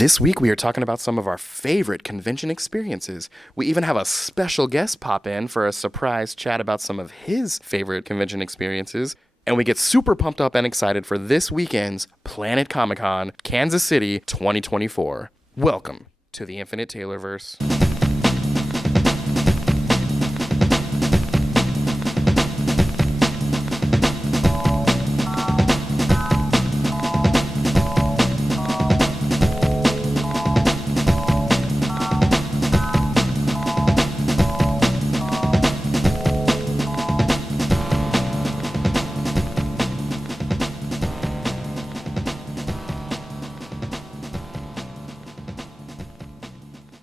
This week, we are talking about some of our favorite convention experiences. We even have a special guest pop in for a surprise chat about some of his favorite convention experiences. And we get super pumped up and excited for this weekend's Planet Comicon, Kansas City 2024. Welcome to the Infinite Taylorverse.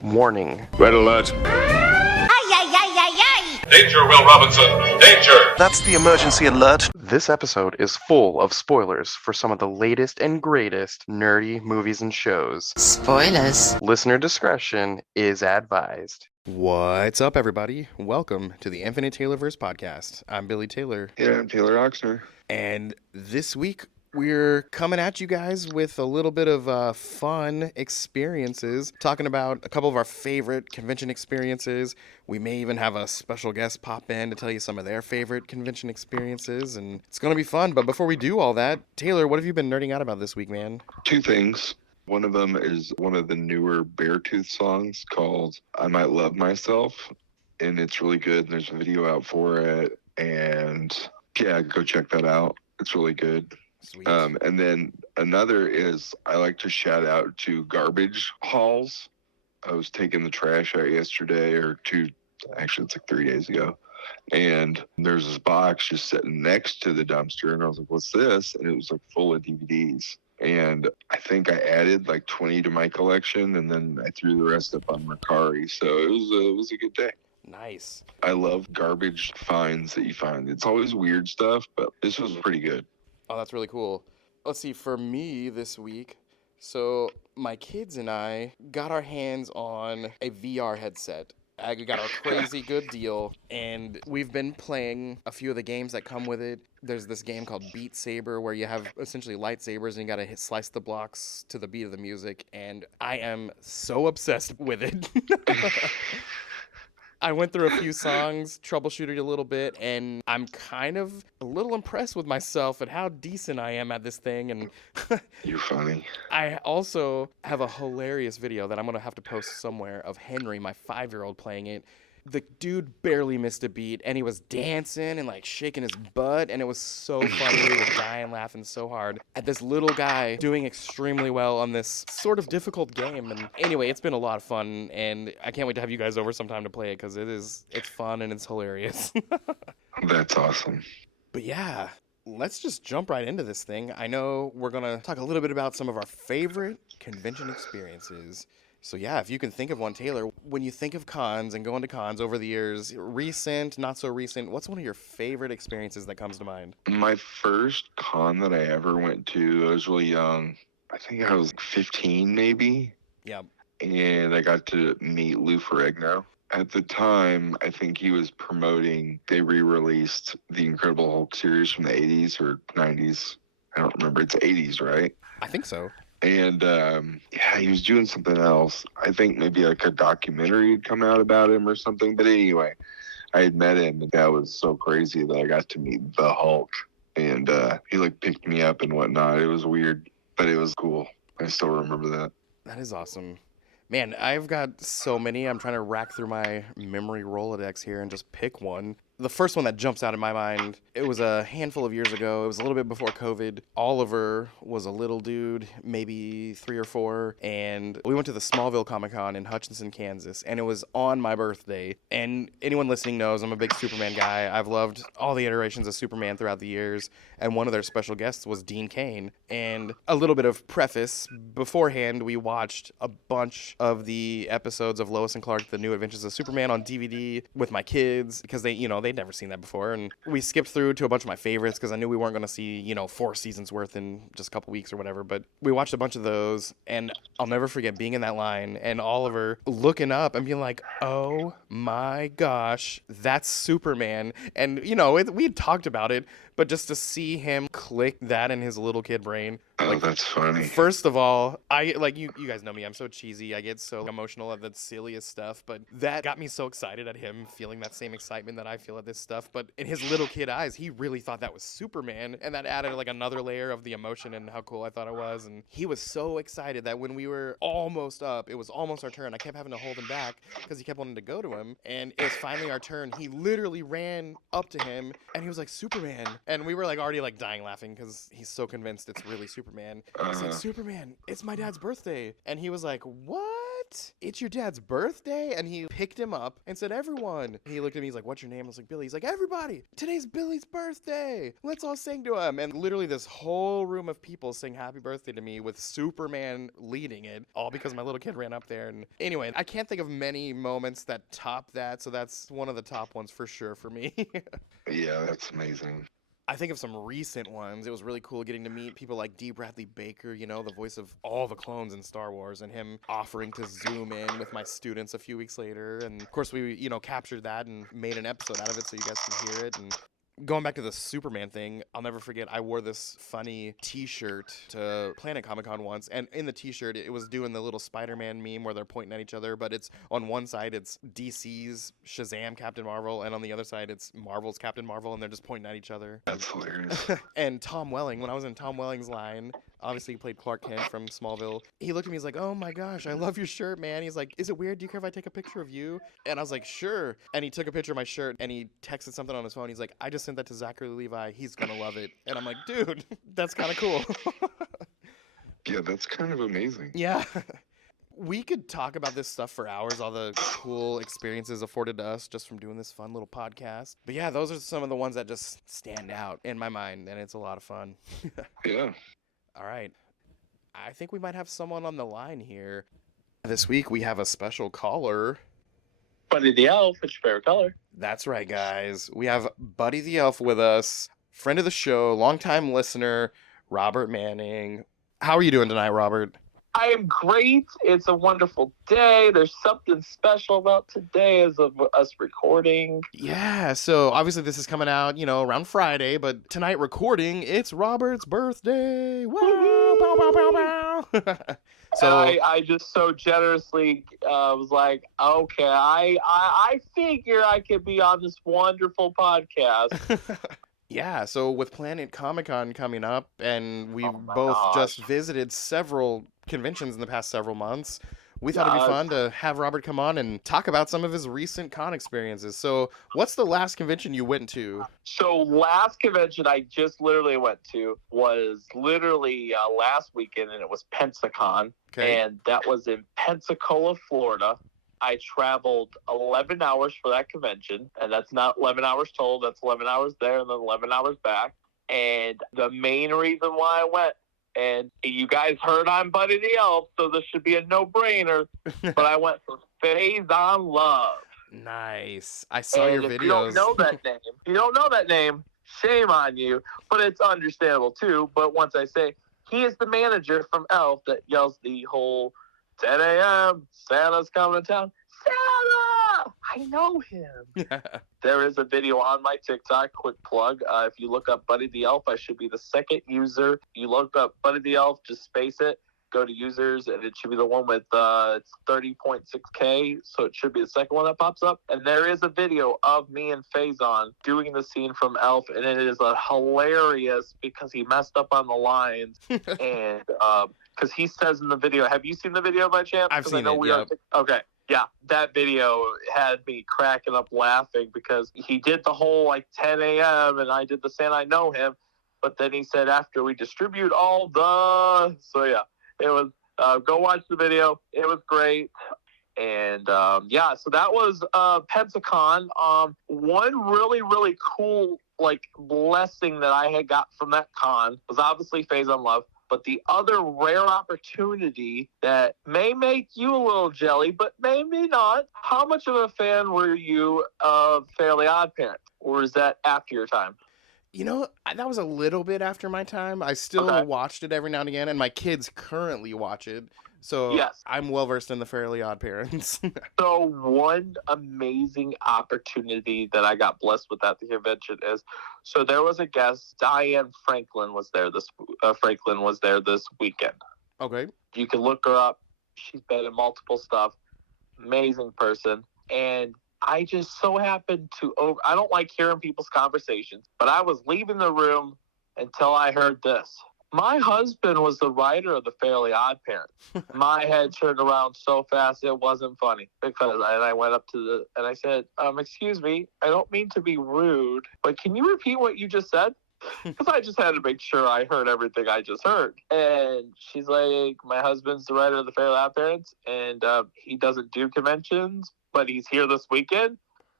Warning. Red alert. Ay, ay, ay, ay, ay! Danger, Will Robinson. Danger. That's the emergency alert. This episode is full of spoilers for some of the latest and greatest nerdy movies and shows. Spoilers. Listener discretion is advised. What's up, everybody? Welcome to the Infinite Taylorverse podcast. I'm Billy Taylor. Yeah, I'm Taylor Oxner. And this week, we're coming at you guys with a little bit of fun experiences, talking about a couple of our favorite convention experiences. We may even have a special guest pop in to tell you some of their favorite convention experiences, and it's going to be fun. But before we do all that, Taylor, what have you been nerding out about this week, man? Two things. One of them is one of the newer Beartooth songs called I Might Love Myself, and it's really good. And there's a video out for it, and yeah, go check that out. It's really good. Sweet. And then another is I like to shout out to garbage hauls. I was taking the trash out yesterday actually it's like 3 days ago. And there's this box just sitting next to the dumpster. And I was like, what's this? And it was like full of DVDs. And I think I added like 20 to my collection. And then I threw the rest up on Mercari. So it was a good day. Nice. I love garbage finds that you find. It's always weird stuff, but this was pretty good. Oh, that's really cool. Let's see, for me this week, so my kids and I got our hands on a VR headset. I got a crazy good deal, and we've been playing a few of the games that come with it. There's this game called Beat Saber where you have essentially lightsabers and you gotta slice the blocks to the beat of the music, and I am so obsessed with it. I went through a few songs, troubleshooted a little bit, and I'm kind of a little impressed with myself at how decent I am at this thing. And You're funny. I also have a hilarious video that I'm going to have to post somewhere of Henry, my 5-year-old, playing it. The dude barely missed a beat, and he was dancing and like shaking his butt, and it was so funny. We were dying laughing so hard at this little guy doing extremely well on this sort of difficult game. And anyway, it's been a lot of fun, and I can't wait to have you guys over sometime to play it because it's fun and it's hilarious. That's awesome. But yeah, let's just jump right into this thing. I know we're going to talk a little bit about some of our favorite convention experiences. So yeah, if you can think of one, Taylor, when you think of cons and going to cons over the years, recent, not so recent, what's one of your favorite experiences that comes to mind? My first con that I ever went to, I was really young. I think I was 15 maybe. Yeah. And I got to meet Lou Ferrigno. At the time, I think he was promoting, they re-released the Incredible Hulk series from the 80s or 90s. I don't remember. It's 80s, right? I think so. And yeah, he was doing something else. I think maybe like a documentary had come out about him or something. But anyway, I had met him, and that was so crazy that I got to meet the Hulk. And he like picked me up and whatnot. It was weird, but it was cool. I still remember that. That is awesome. Man, I've got so many. I'm trying to rack through my memory Rolodex here and just pick one. The first one that jumps out in my mind, it was a handful of years ago. It was a little bit before COVID. Oliver was a little dude, maybe 3 or 4, and we went to the Smallville Comic-Con in Hutchinson, Kansas, and it was on my birthday. And anyone listening knows I'm a big Superman guy. I've loved all the iterations of Superman throughout the years, and one of their special guests was Dean Cain. And a little bit of preface, beforehand, we watched a bunch of the episodes of Lois and Clark, The New Adventures of Superman on DVD with my kids, because they'd never seen that before. And we skipped through to a bunch of my favorites because I knew we weren't going to see, 4 seasons worth in just a couple weeks or whatever. But we watched a bunch of those, and I'll never forget being in that line and Oliver looking up and being like, oh my gosh, that's Superman. And, we had talked about it, But just to see him click that in his little kid brain. Oh, Like, that's funny. first of all, I like you guys know me, I'm so cheesy. I get so emotional at the silliest stuff, but that got me so excited at him feeling that same excitement that I feel at this stuff. But in his little kid eyes, he really thought that was Superman, and that added like another layer of the emotion and how cool I thought it was. And he was so excited that when we were almost up, it was almost our turn. I kept having to hold him back because he kept wanting to go to him, and it was finally our turn. He literally ran up to him and he was like, Superman. And we were like already like dying laughing because he's so convinced it's really Superman. He's like, Superman, it's my dad's birthday. And he was like, what? It's your dad's birthday? And he picked him up and said, everyone. He looked at me, he's like, what's your name? I was like, Billy. He's like, everybody, today's Billy's birthday. Let's all sing to him. And literally this whole room of people sing happy birthday to me with Superman leading it, all because my little kid ran up there. And anyway, I can't think of many moments that top that, so that's one of the top ones for sure for me. Yeah, that's amazing. I think of some recent ones. It was really cool getting to meet people like D. Bradley Baker, you know, the voice of all the clones in Star Wars, and him offering to zoom in with my students a few weeks later. And of course, we, you know, captured that and made an episode out of it so you guys can hear it. And going back to the Superman thing, I'll never forget, I wore this funny t-shirt to Planet Comicon once, and in the t-shirt, it was doing the little Spider-Man meme where they're pointing at each other, but it's on one side, it's DC's Shazam Captain Marvel, and on the other side, it's Marvel's Captain Marvel, and they're just pointing at each other. That's hilarious. And Tom Welling, when I was in Tom Welling's line, obviously he played Clark Kent from Smallville, he looked at me, he's like, oh my gosh, I love your shirt, man. He's like, is it weird? Do you care if I take a picture of you? And I was like, sure. And he took a picture of my shirt, and he texted something on his phone. He's like, I just sent that to Zachary Levi. He's going to love it. And I'm like, dude, that's kind of cool. Yeah, that's kind of amazing. Yeah. We could talk about this stuff for hours, all the cool experiences afforded to us just from doing this fun little podcast. But yeah, those are some of the ones that just stand out in my mind, and it's a lot of fun. Yeah. All right. I think we might have someone on the line here. This week we have a special caller. Buddy the Elf, it's your favorite color. That's right, guys. We have Buddy the Elf with us, friend of the show, longtime listener, Robert Manning. How are you doing tonight, Robert? I am great. It's a wonderful day. There's something special about today as of us recording. Yeah, so obviously this is coming out, you know, around Friday, but tonight recording, it's Robert's birthday. Wow, bow, bow, bow, bow. So I just so generously was like, okay, I figure I could be on this wonderful podcast. yeah, so with Planet Comicon coming up, and we Oh my both gosh. just visited several conventions in the past several months, we thought it'd be fun to have Robert come on and talk about some of his recent con experiences. So what's the last convention you went to? So last convention I just literally went to was literally last weekend, and it was Pensacon. Okay. And that was in Pensacola, Florida. I traveled 11 hours for that convention, and that's not 11 hours total. That's 11 hours there and then 11 hours back. And the main reason why I went, and you guys heard I'm Buddy the Elf, so this should be a no-brainer, but I went for Phase on Love. Nice. I saw And your if videos. you don't know that name, shame on you, but it's understandable too. But once I say, he is the manager from Elf that yells the whole 10 a.m., Santa's coming to town. Santa! I know him. There is a video on my TikTok, quick plug. If you look up Buddy the Elf, I should be the second user. You look up Buddy the Elf, just space it, go to users, and it should be the one with it's 30.6K, so it should be the second one that pops up. And there is a video of me and Faison doing the scene from Elf, and it is hilarious because he messed up on the lines. And because he says in the video, have you seen the video by chance? I've seen it, yep. Okay. Yeah, that video had me cracking up laughing because he did the whole like 10 a.m. and I did the saying I know him, but then he said after we distribute all the, so yeah, it was, go watch the video. It was great. And yeah, so that was Pensacon. One really, really cool like blessing that I had got from that con was obviously Phase on Love. But the other rare opportunity that may make you a little jelly, but maybe not. How much of a fan were you of Fairly Odd Parents? Or is that after your time? You know, that was a little bit after my time. I still Okay. watched it every now and again, and my kids currently watch it. So Yes. I'm well versed in the Fairly Odd Parents. So one amazing opportunity that I got blessed with at the convention is, so there was a guest, Diane Franklin was there this weekend. Okay. You can look her up. She's been in multiple stuff. Amazing person. And I just so happened to I don't like hearing people's conversations, but I was leaving the room until I heard this. My husband was the writer of The Fairly Odd Parents. My head turned around so fast it wasn't funny, because I went up to and I said, excuse me, I don't mean to be rude, but can you repeat what you just said? Because I just had to make sure I heard everything I just heard. And she's like, my husband's the writer of The Fairly Odd Parents, and he doesn't do conventions, but he's here this weekend.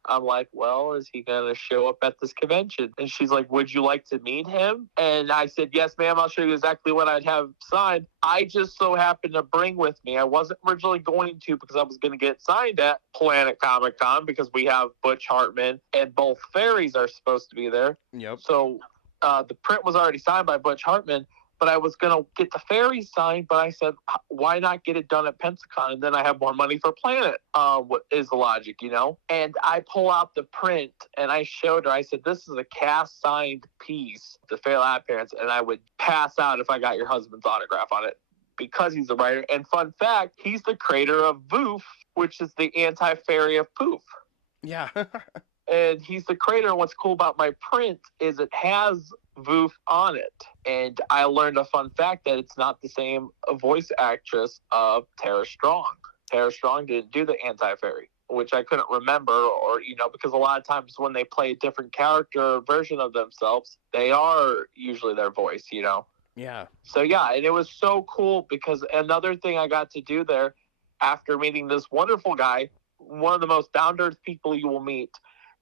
I'm like, well, is he going to show up at this convention? And she's like, would you like to meet him? And I said, yes, ma'am, I'll show you exactly what I'd have signed. I just so happened to bring with me, I wasn't originally going to, because I was going to get signed at Planet Comicon, because we have Butch Hartman and both fairies are supposed to be there. Yep. So the print was already signed by Butch Hartman, but I was going to get the fairies signed, but I said, why not get it done at Pensacon? And then I have more money for Planet, what is the logic, you know? And I pull out the print, and I showed her, I said, this is a cast-signed piece, The Fairly Odd Parents, and I would pass out if I got your husband's autograph on it, because he's the writer. And fun fact, he's the creator of Voof, which is the anti-fairy of Poof. Yeah. And he's the creator. And what's cool about my print is it has Voof on it. And I learned a fun fact that it's not the same voice actress of Tara Strong. Tara Strong didn't do the anti-fairy, which I couldn't remember, or, you know, because a lot of times when they play a different character or version of themselves, they are usually their voice, you know? Yeah. So, yeah, and it was so cool, because another thing I got to do there after meeting this wonderful guy, one of the most down-to-earth people you will meet,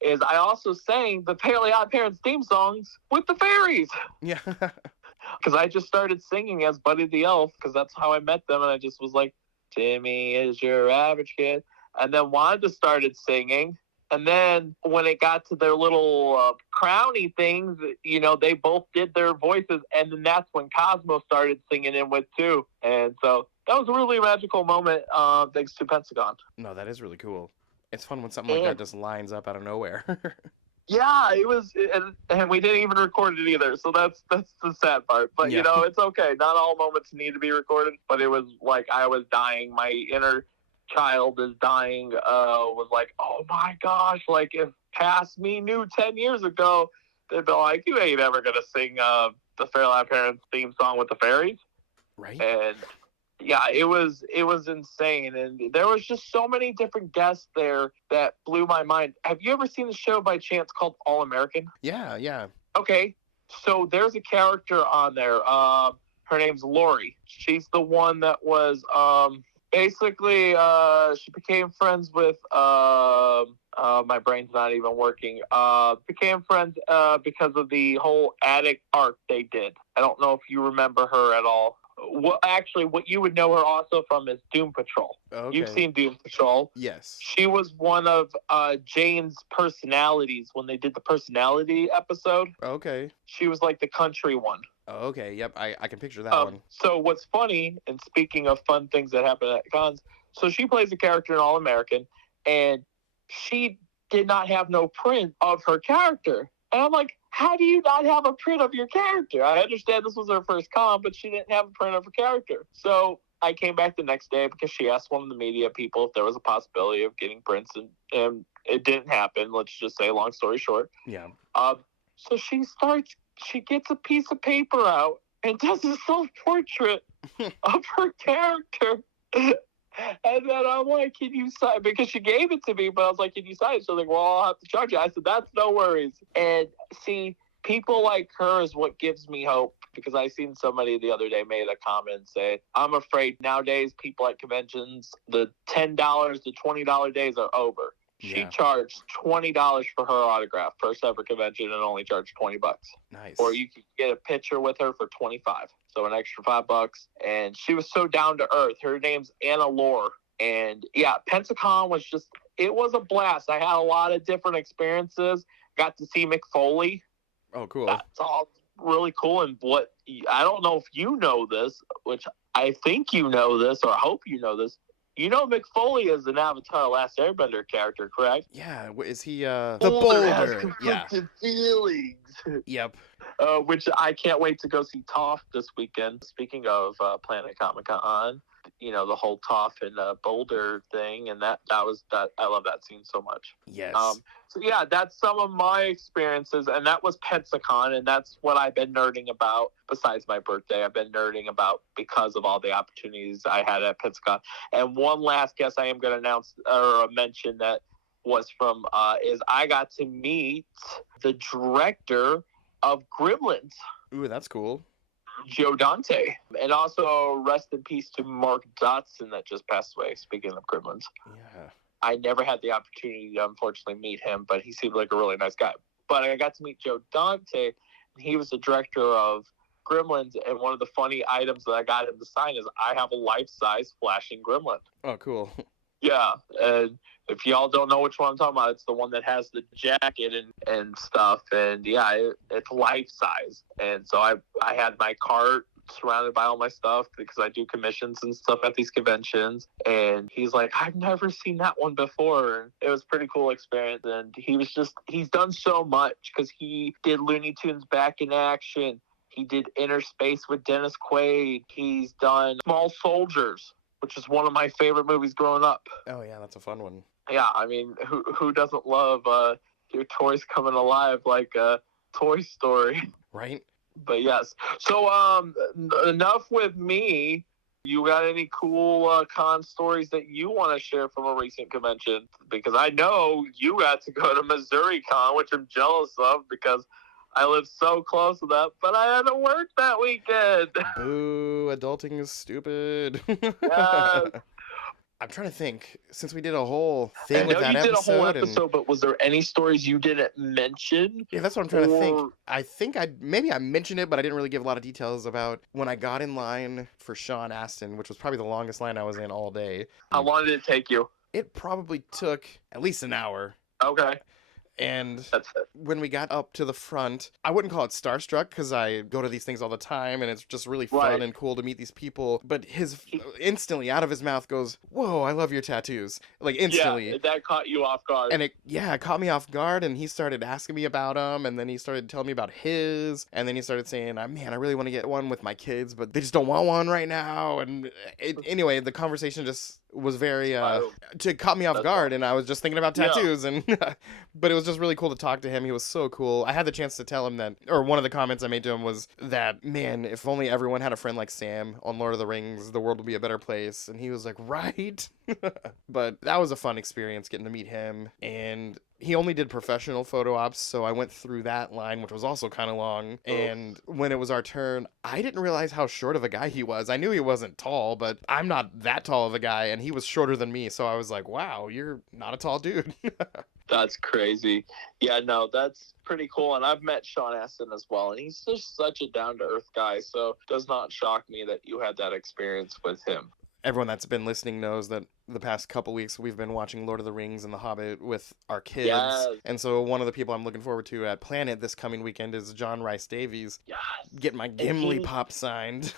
is I also sang the Fairly Odd Parents theme songs with the fairies. Yeah. Because I just started singing as Buddy the Elf, because that's how I met them, and I just was like, Timmy is your average kid. And then Wanda started singing, and then when it got to their little crowny things, you know, they both did their voices, and then that's when Cosmo started singing in with too. And so that was a really magical moment, thanks to Pentagon. No, that is really cool. It's fun when something like that just lines up out of nowhere. Yeah, it was, and we didn't even record it either, so that's the sad part. But, Yeah. you know, it's okay. Not all moments need to be recorded, but it was like I was dying. My inner child is dying, was like, oh my gosh, like if past me knew 10 years ago, they'd be like, you ain't ever going to sing the Fairly Odd Parents theme song with the fairies. Right? And yeah, it was insane, and there was just so many different guests there that blew my mind. Have you ever seen the show by chance called All American? Yeah, yeah. Okay, so there's a character on there. Her name's Lori. She's the one that was basically she became friends with my brain's not even working. Became friends because of the whole attic arc they did. I don't know if you remember her at all. Well, actually, what you would know her also from is Doom Patrol. Okay. You've seen Doom Patrol. Yes. She was one of Jane's personalities when they did the personality episode. Okay. She was like the country one. Okay, yep, I can picture that one. So what's funny, and speaking of fun things that happen at cons, so she plays a character in All American, and she did not have no print of her character. And I'm like, how do you not have a print of your character? I understand this was her first con, but she didn't have a print of her character. So I came back the next day because she asked one of the media people if there was a possibility of getting prints, and it didn't happen. Let's just say, long story short. Yeah. So she gets a piece of paper out and does a self-portrait of her character. And then I'm like, can you sign? Because she gave it to me, but I was like, can you sign? So like, well, I'll have to charge you. I said, that's no worries. And see, people like her is what gives me hope, because I seen somebody the other day made a comment say, I'm afraid nowadays people at conventions, the $10 to $20 days are over. She Yeah. charged $20 for her autograph, first ever convention, and only charged $20. Nice. Or you could get a picture with her for $25, so an extra $5. And she was so down to earth. Her name's Anna Lore. And yeah, Pensacon was just, it was a blast. I had a lot of different experiences. Got to see Mick Foley. Oh, cool. That's all really cool. And what, I don't know if you know this, which I think you know this, or I hope you know this. You know Mick Foley is an Avatar Last Airbender character, correct? Yeah, is he the Boulder has Boulder? Yeah. conflicted feelings. Yep. Which I can't wait to go see Toph this weekend. Speaking of Planet Comicon, you know, the whole Toph and Boulder thing, and that I love that scene so much. Yes. So yeah, that's some of my experiences, and that was Pensacon, and that's what I've been nerding about. Besides my birthday, I've been nerding about because of all the opportunities I had at Pensacon. And one last guest I am going to announce or mention that was from is I got to meet the director of Gremlins. Ooh, that's cool. Joe Dante. And also rest in peace to Mark Dotson that just passed away, speaking of Gremlins. Yeah. I never had the opportunity to unfortunately meet him, but he seemed like a really nice guy. But I got to meet Joe Dante, and he was the director of Gremlins, and one of the funny items that I got him to sign is I have a life-size flashing gremlin. Oh, cool. Yeah, and if y'all don't know which one I'm talking about, it's the one that has the jacket and stuff, and yeah, it's life-size. And so I had my cart surrounded by all my stuff because I do commissions and stuff at these conventions, and he's like, I've never seen that one before. And it was a pretty cool experience, and he's done so much because he did Looney Tunes Back in Action. He did Inner Space with Dennis Quaid. He's done Small Soldiers, which is one of my favorite movies growing up. Oh yeah, that's a fun one. Yeah, I mean, who doesn't love your toys coming alive like Toy Story? Right. But yes. So enough with me. You got any cool con stories that you want to share from a recent convention? Because I know you got to go to Missouri Con, which I'm jealous of because I live so close to that, but I had to work that weekend. Boo, adulting is stupid. Yes. I'm trying to think, since we did a whole thing with that you did a whole episode, and... but was there any stories you didn't mention? Yeah, that's what I'm trying to think. I think maybe I mentioned it, but I didn't really give a lot of details about when I got in line for Sean Astin, which was probably the longest line I was in all day. How long did it take you? It probably took at least an hour. Okay. And That's it. when we got up to the front, I wouldn't call it starstruck because I go to these things all the time and it's just really fun Right. and cool to meet these people. But instantly out of his mouth goes, "Whoa, I love your tattoos!" Like instantly. Yeah, that caught you off guard. And it caught me off guard, and he started asking me about them, and then he started telling me about his, and then he started saying, man, I really want to get one with my kids, but they just don't want one right now. And anyway, the conversation just was very caught me off guard, and I was just thinking about tattoos, and but it was just really cool to talk to him. He was so cool. I had the chance to tell him that, or one of the comments I made to him was that, man, if only everyone had a friend like Sam on Lord of the Rings, the world would be a better place. And he was like, right. But that was a fun experience getting to meet him, and he only did professional photo ops, so I went through that line, which was also kind of long. And when it was our turn, I didn't realize how short of a guy he was. I knew he wasn't tall, but I'm not that tall of a guy, and he was shorter than me, so I was like, wow, you're not a tall dude. That's crazy. Yeah, no, that's pretty cool. And I've met Sean Astin as well, and he's just such a down-to-earth guy, so it does not shock me that you had that experience with him. Everyone that's been listening knows that the past couple weeks we've been watching Lord of the Rings and The Hobbit with our kids. Yes. And so one of the people I'm looking forward to at Planet this coming weekend is John Rhys Davies. Yes. Get my Gimli pop signed.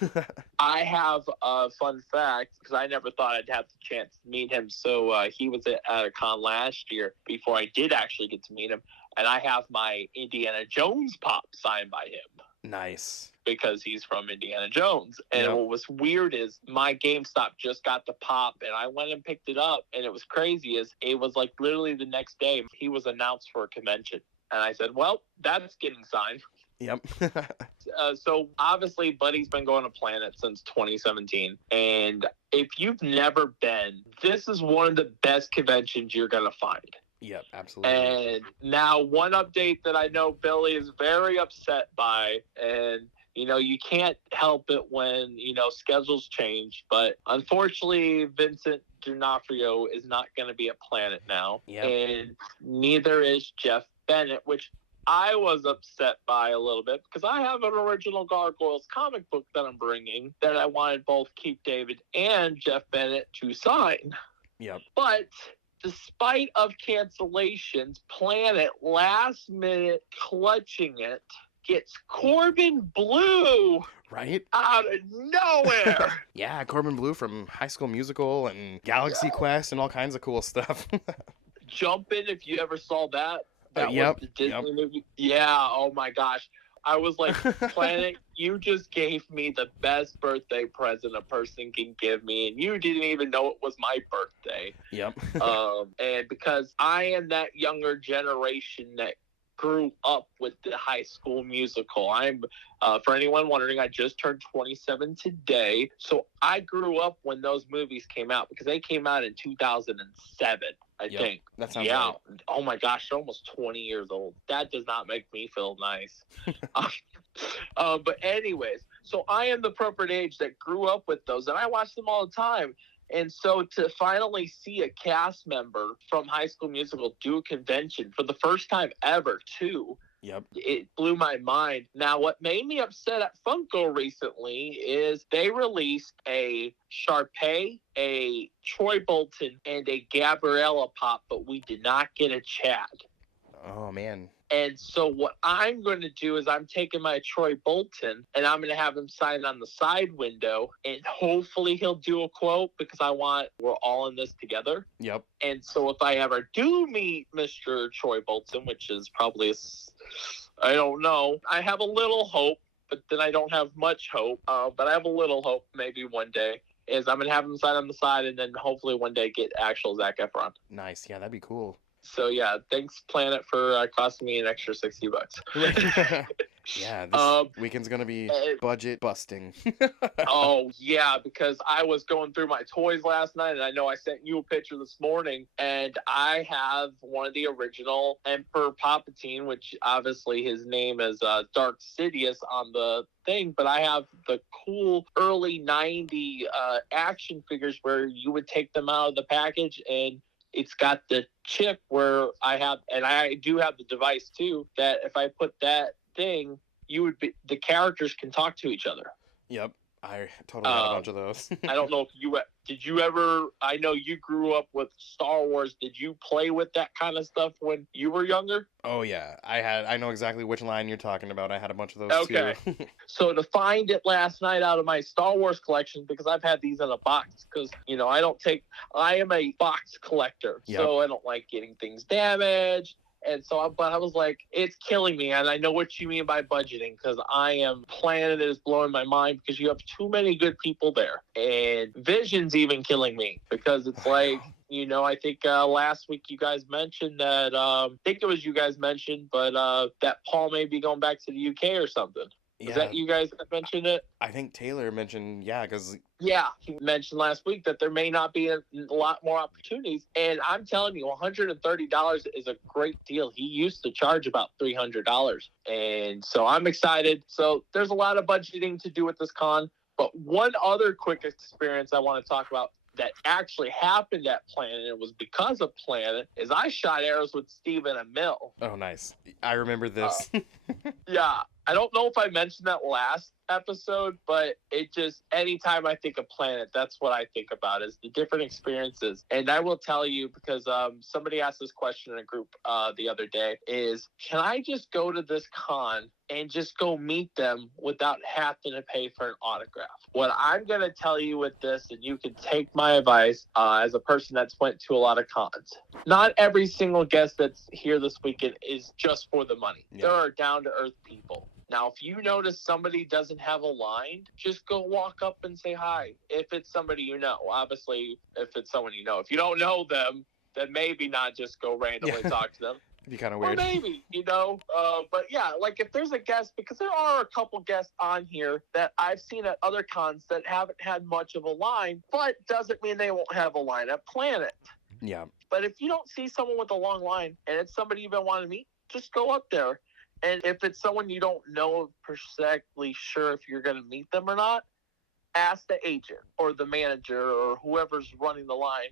I have a fun fact, because I never thought I'd have the chance to meet him. So he was at a con last year before I did actually get to meet him. And I have my Indiana Jones pop signed by him. Nice. Because he's from Indiana Jones. And what was weird is my GameStop just got the pop, and I went and picked it up, and it was crazy. It was like literally the next day he was announced for a convention. And I said, well, that's getting signed. Yep. So obviously Buddy's been going to Planet since 2017. And if you've never been, this is one of the best conventions you're going to find. Yep, absolutely. And now one update that I know Billy is very upset by, and you can't help it when, schedules change. But unfortunately, Vincent D'Onofrio is not going to be at Planet now. Yep. And neither is Jeff Bennett, which I was upset by a little bit because I have an original Gargoyles comic book that I'm bringing that I wanted both Keith David and Jeff Bennett to sign. Yep. But despite of cancellations, Planet last minute clutching it gets Corbin Blue Right? Out of nowhere. Yeah, Corbin Blue from High School Musical and Galaxy Quest and all kinds of cool stuff. Jumpin', if you ever saw that. That was Yep, the Disney movie. Yeah, oh my gosh. I was like, Planet, you just gave me the best birthday present a person can give me, and you didn't even know it was my birthday. Yep. And because I am that younger generation that grew up with the High School Musical. I'm, for anyone wondering, I just turned 27 today. So I grew up when those movies came out because they came out in 2007, I think. That sounds yeah. right. Oh my gosh, they're almost 20 years old. That does not make me feel nice. But anyways, so I am the appropriate age that grew up with those, and I watch them all the time. And so to finally see a cast member from High School Musical do a convention for the first time ever, too, Yep. it blew my mind. Now, what made me upset at Funko recently is they released a Sharpay, a Troy Bolton, and a Gabriella pop, but we did not get a Chad. Oh, man. And so what I'm going to do is I'm taking my Troy Bolton and I'm going to have him sign on the side window, and hopefully he'll do a quote because we're all in this together. Yep. And so if I ever do meet Mr. Troy Bolton, which is probably, I don't know, I have a little hope, but then I don't have much hope. But I have a little hope maybe one day is I'm going to have him sign on the side and then hopefully one day get actual Zac Efron. Nice. Yeah, that'd be cool. So yeah, thanks Planet for costing me an extra $60. Yeah, this weekend's gonna be budget busting. Oh yeah, because I was going through my toys last night, and I know I sent you a picture this morning, and I have one of the original Emperor Palpatine, which obviously his name is Dark Sidious on the thing, but I have the cool early 90 action figures where you would take them out of the package, and it's got the chip where I do have the device too, that if I put that thing, the characters can talk to each other. Yep. I totally had a bunch of those. I don't know if did you ever, I know you grew up with Star Wars. Did you play with that kind of stuff when you were younger? Oh yeah. I know exactly which line you're talking about. I had a bunch of those too. So to find it last night out of my Star Wars collection, because I've had these in a box, because, I am a box collector. Yep. So I don't like getting things damaged. And so, but I was like, it's killing me. And I know what you mean by budgeting, because Planet is blowing my mind because you have too many good people there. And Vision's even killing me because it's like, I think last week you guys mentioned that, I think it was you guys mentioned, but that Paul may be going back to the UK or something. Was that you guys that mentioned it? I think Taylor mentioned, because... Yeah, he mentioned last week that there may not be a lot more opportunities. And I'm telling you, $130 is a great deal. He used to charge about $300. And so I'm excited. So there's a lot of budgeting to do with this con. But one other quick experience I want to talk about that actually happened at Planet, and it was because of Planet, is I shot arrows with Stephen Amell. Oh, nice. I remember this. Yeah. I don't know if I mentioned that last episode, but it just, anytime I think of Planet, that's what I think about is the different experiences. And I will tell you, because somebody asked this question in a group the other day, is can I just go to this con and just go meet them without having to pay for an autograph? What I'm going to tell you with this, and you can take my advice as a person that's went to a lot of cons, not every single guest that's here this weekend is just for the money. Yeah. There are down-to-earth people. Now, if you notice somebody doesn't have a line, just go walk up and say hi. If it's somebody you know, obviously, if it's someone you know. If you don't know them, then maybe not just go randomly talk to them. It'd be kind of weird. Or maybe, but yeah, like if there's a guest, because there are a couple guests on here that I've seen at other cons that haven't had much of a line, but doesn't mean they won't have a line at Planet. Yeah. But if you don't see someone with a long line and it's somebody you've been wanting to meet, just go up there. And if it's someone you don't know perfectly sure if you're going to meet them or not, ask the agent or the manager or whoever's running the line.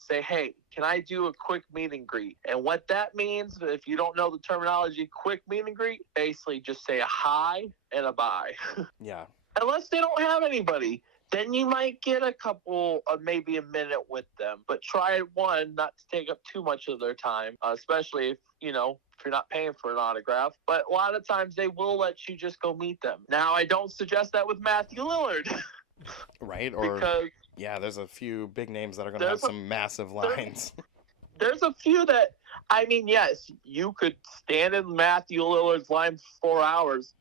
Say, hey, can I do a quick meet and greet? And what that means, if you don't know the terminology, quick meet and greet, basically just say a hi and a bye. Yeah. Unless they don't have anybody. then you might get a couple, maybe a minute with them. But try one, not to take up too much of their time, especially if, if you're not paying for an autograph. But a lot of times they will let you just go meet them. Now, I don't suggest that with Matthew Lillard. Right? Or, because there's a few big names that are going to have some massive lines. There's a few that, yes, you could stand in Matthew Lillard's line for 4 hours,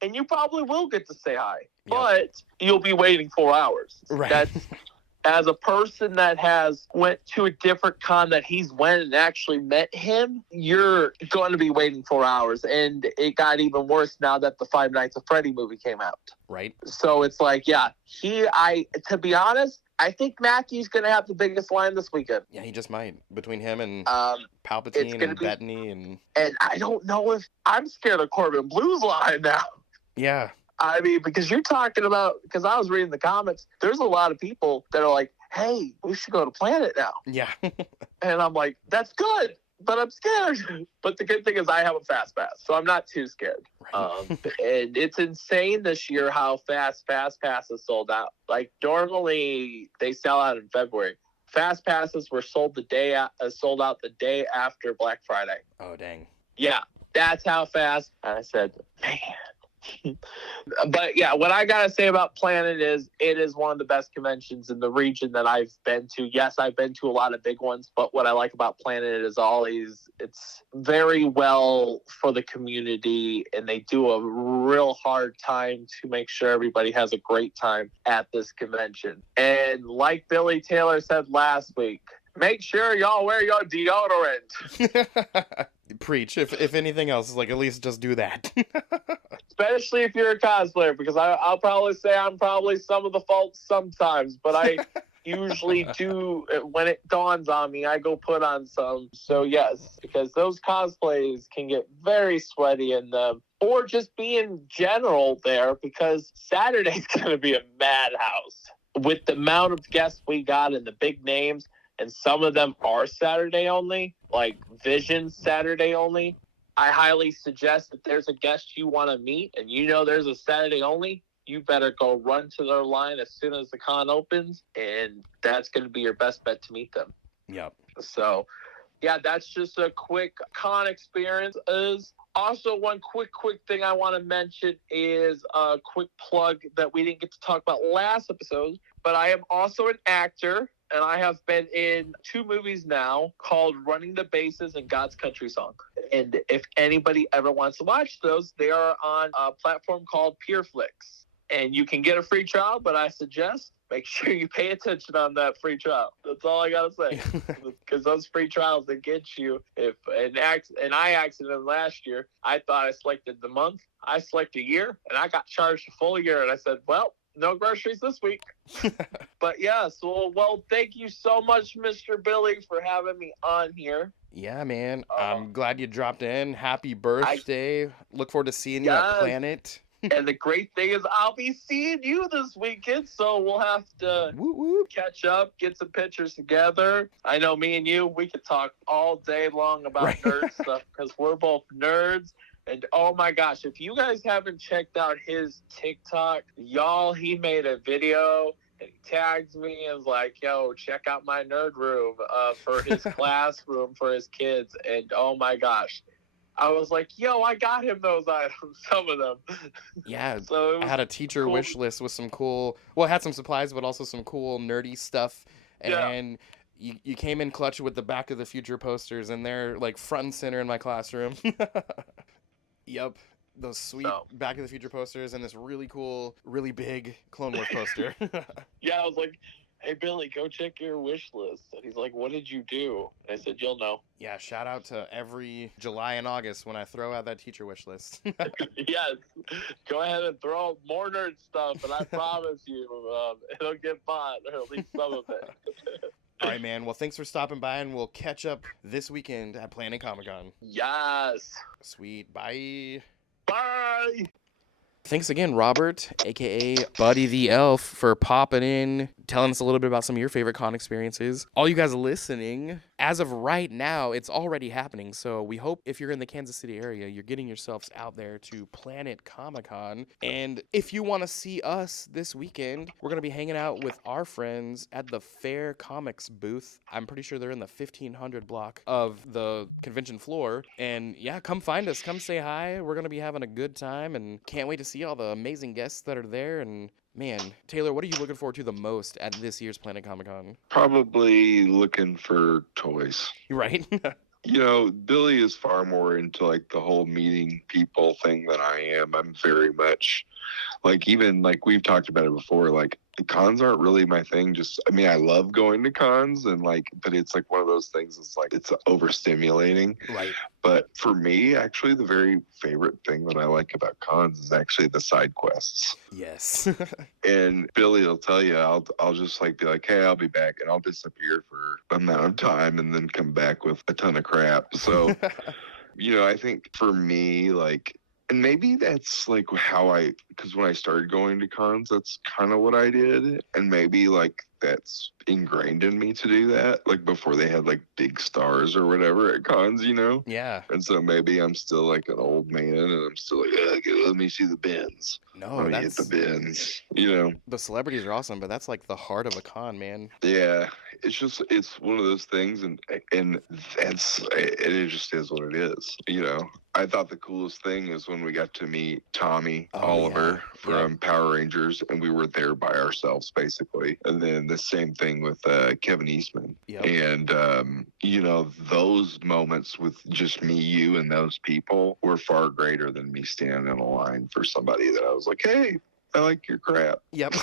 and you probably will get to say hi. Yep. But you'll be waiting 4 hours. Right. That's, as a person that has went to a different con that he's went and actually met him, you're going to be waiting 4 hours. And it got even worse now that the Five Nights at Freddy movie came out. Right. So it's like, to be honest, I think Matthew's going to have the biggest line this weekend. Yeah, he just might. Between him and Palpatine and Bettany and I don't know if I'm scared of Corbin Blue's line now. Yeah. Because you're talking about, because I was reading the comments, there's a lot of people that are like, hey, we should go to Planet now. Yeah. And I'm like, that's good, but I'm scared. But the good thing is I have a fast pass, so I'm not too scared. Right. And it's insane this year how fast passes sold out. Like normally they sell out in February. Fast passes were sold out the day after Black Friday. Oh, dang. Yeah, that's how fast. And I said, man. But yeah, what I gotta say about Planet is it is one of the best conventions in the region that I've been to. Yes, I've been to a lot of big ones, but what I like about Planet is it's very well for the community, and they do a real hard time to make sure everybody has a great time at this convention. And like Billy Taylor said last week, make sure y'all wear your deodorant. Preach. If anything else, like at least just do that. Especially if you're a cosplayer, because I'll probably say I'm probably some of the fault sometimes, but I usually do, when it dawns on me, I go put on some. So yes, because those cosplays can get very sweaty in them, or just be in general there, because Saturday's going to be a madhouse. With the amount of guests we got and the big names, and some of them are Saturday only, like Vision Saturday only, I highly suggest that there's a guest you want to meet and there's a Saturday only, you better go run to their line as soon as the con opens, and that's going to be your best bet to meet them. Yep. So, yeah, that's just a quick con experience. Also, one quick thing I want to mention is a quick plug that we didn't get to talk about last episode, but I am also an actor. And I have been in 2 movies now called Running the Bases and God's Country Song. And if anybody ever wants to watch those, they are on a platform called PeerFlix. And you can get a free trial, but I suggest make sure you pay attention on that free trial. That's all I got to say. Because those free trials that get you, and I accidentally last year, I thought I selected the month. I selected a year, and I got charged a full year. And I said, well, no groceries this week. But yeah, well, thank you so much, Mr. Billy, for having me on here. Yeah, man. I'm glad you dropped in. Happy birthday. Look forward to seeing you at Planet. And the great thing is I'll be seeing you this weekend, so we'll have to catch up, get some pictures together. I know me and you, we could talk all day long about nerd stuff, because we're both nerds. And oh my gosh, if you guys haven't checked out his TikTok, y'all, he made a video and he tags me and was like, yo, check out my nerd room for his classroom for his kids. And oh my gosh, I was like, yo, I got him those items, some of them. Yeah, so I had a teacher wish list with some cool, well, it had some supplies, but also some cool nerdy stuff. And you came in clutch with the Back of the Future posters, and they're like front and center in my classroom. Yep, those sweet Back of the Future posters and this really cool, really big Clone Wars poster. Yeah, I was like, hey, Billy, go check your wish list. And he's like, what did you do? And I said, you'll know. Yeah, shout out to every July and August when I throw out that teacher wish list. Yes, go ahead and throw out more nerd stuff, and I promise you it'll get bought, or at least some of it. All right, man. Well, thanks for stopping by, and we'll catch up this weekend at Planet Comicon. Yes. Sweet. Bye. Bye. Thanks again, Robert, a.k.a. Buddy the Elf, for popping in telling us a little bit about some of your favorite con experiences. All you guys listening, as of right now, it's already happening. So we hope if you're in the Kansas City area, you're getting yourselves out there to Planet Comicon. And if you want to see us this weekend, we're going to be hanging out with our friends at the Fair Comics booth. I'm pretty sure they're in the 1500 block of the convention floor. And yeah, come find us. Come say hi. We're going to be having a good time and can't wait to see all the amazing guests that are there. And man, Taylor, what are you looking forward to the most at this year's Planet Comicon? Probably looking for toys. Right? You know, Billy is far more into like the whole meeting people thing than I am. I'm very much like, even like we've talked about it before, like the cons aren't really my thing. Just, I mean, I love going to cons and like, but it's like one of those things. It's like, it's overstimulating. Right. But for me, actually, the very favorite thing that I like about cons is actually the side quests. Yes. And Billy will tell you, I'll just like be like, hey, I'll be back, and I'll disappear for an amount of time and then come back with a ton of crap. So, you know, I think for me, like, and maybe that's like because when I started going to cons, that's kind of what I did. And maybe like that's ingrained in me to do that, like before they had like big stars or whatever at cons, you know? Yeah. And so maybe I'm still like an old man and I'm still like, let me see the bins. No, Let me hit the bins, you know? The celebrities are awesome, but that's like the heart of a con, man. Yeah, it's one of those things, and it just is what it is, you know. I thought the coolest thing is when we got to meet Tommy Oliver from Power Rangers, and we were there by ourselves basically. And then the same thing with Kevin Eastman. Yep. And you know, those moments with just me, you, and those people were far greater than me standing in a line for somebody that I was like, hey, I like your crap. Yep.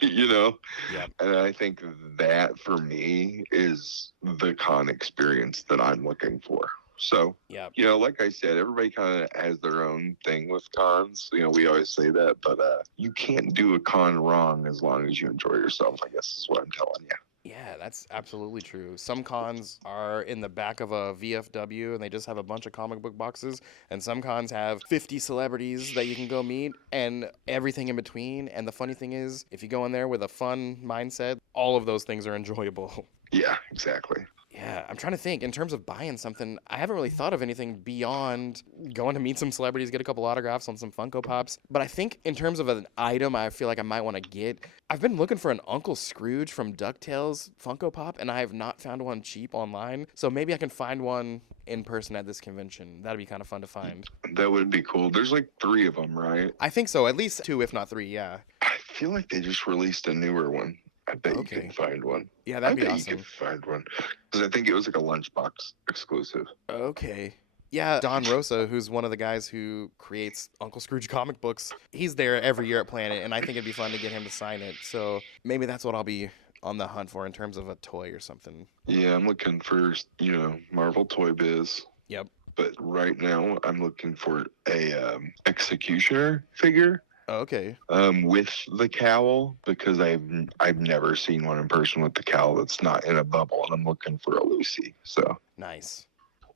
You know? Yep. And I think that for me is the con experience that I'm looking for. So, Yep. you know, like I said, everybody kind of has their own thing with cons. You know, we always say that, but you can't do a con wrong as long as you enjoy yourself, I guess is what I'm telling you. Yeah, that's absolutely true. Some cons are in the back of a VFW and they just have a bunch of comic book boxes, and some cons have 50 celebrities that you can go meet and everything in between. And the funny thing is, if you go in there with a fun mindset, all of those things are enjoyable. Yeah, exactly. Yeah, I'm trying to think. In terms of buying something, I haven't really thought of anything beyond going to meet some celebrities, get a couple autographs on some Funko Pops. But I think in terms of an item I feel like I might want to get, I've been looking for an Uncle Scrooge from DuckTales Funko Pop, and I have not found one cheap online. So maybe I can find one in person at this convention. That'd be kind of fun to find. That would be cool. There's like 3 of them, right? I think so. At least 2, if not 3, yeah. I feel like they just released a newer one. I bet you can find one. Yeah, that'd be I bet awesome. you can find one. Because I think it was like a lunchbox exclusive. Okay. Yeah, Don Rosa, who's one of the guys who creates Uncle Scrooge comic books, he's there every year at Planet, and I think it'd be fun to get him to sign it. So maybe that's what I'll be on the hunt for in terms of a toy or something. Yeah, I'm looking for, you know, Marvel Toy Biz. Yep. But right now, I'm looking for a Executioner figure. Oh, okay. With the cowl, because I've never seen one in person with the cowl that's not in a bubble, and I'm looking for a Lucy. So nice.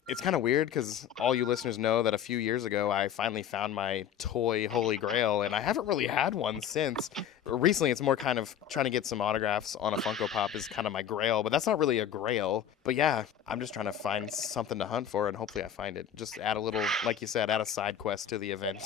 It's kind of weird because all you listeners know that a few years ago I finally found my toy Holy Grail, and I haven't really had one since. Recently, it's more kind of trying to get some autographs on a Funko Pop is kind of my grail, but that's not really a grail. But yeah, I'm just trying to find something to hunt for, and hopefully I find it. Just add a little, like you said, add a side quest to the event.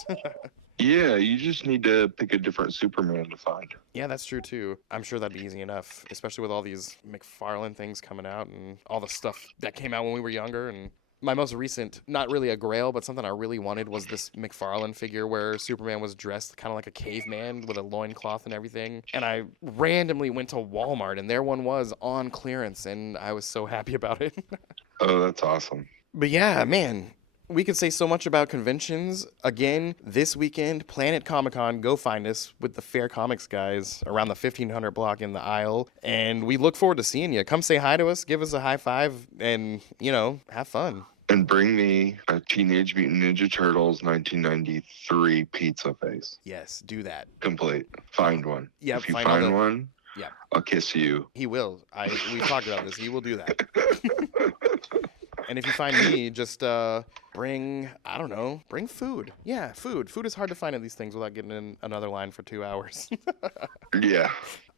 yeah, you just need to pick a different Superman to find. Yeah, that's true too. I'm sure that'd be easy enough, especially with all these McFarlane things coming out and all the stuff that came out when we were younger. And my most recent, not really a grail, but something I really wanted was this McFarlane figure where Superman was dressed kind of like a caveman with a loincloth and everything. And I randomly went to Walmart and there one was on clearance, and I was so happy about it. Oh, that's awesome. But yeah, man, we could say so much about conventions. Again, this weekend, Planet Comicon, go find us with the Fair Comics guys around the 1500 block in the aisle. And we look forward to seeing you. Come say hi to us, give us a high five, and, you know, have fun. And bring me a Teenage Mutant Ninja Turtles 1993 pizza face. Yes, do that. Complete. Find one. Yep, if you find all find the- one, Yeah, I'll kiss you. he will. We've talked about this. He will do that. And if you find me, just bring, I don't know, bring food. Yeah, food. Food is hard to find at these things without getting in another line for 2 hours. Yeah.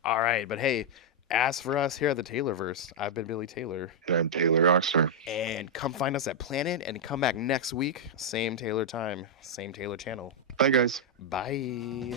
All right, but hey, As for us here at the Taylorverse, I've been Billy Taylor. And I'm Taylor Oxner. And come find us at Planet and come back next week. Same Taylor time, same Taylor channel. Bye, guys. Bye.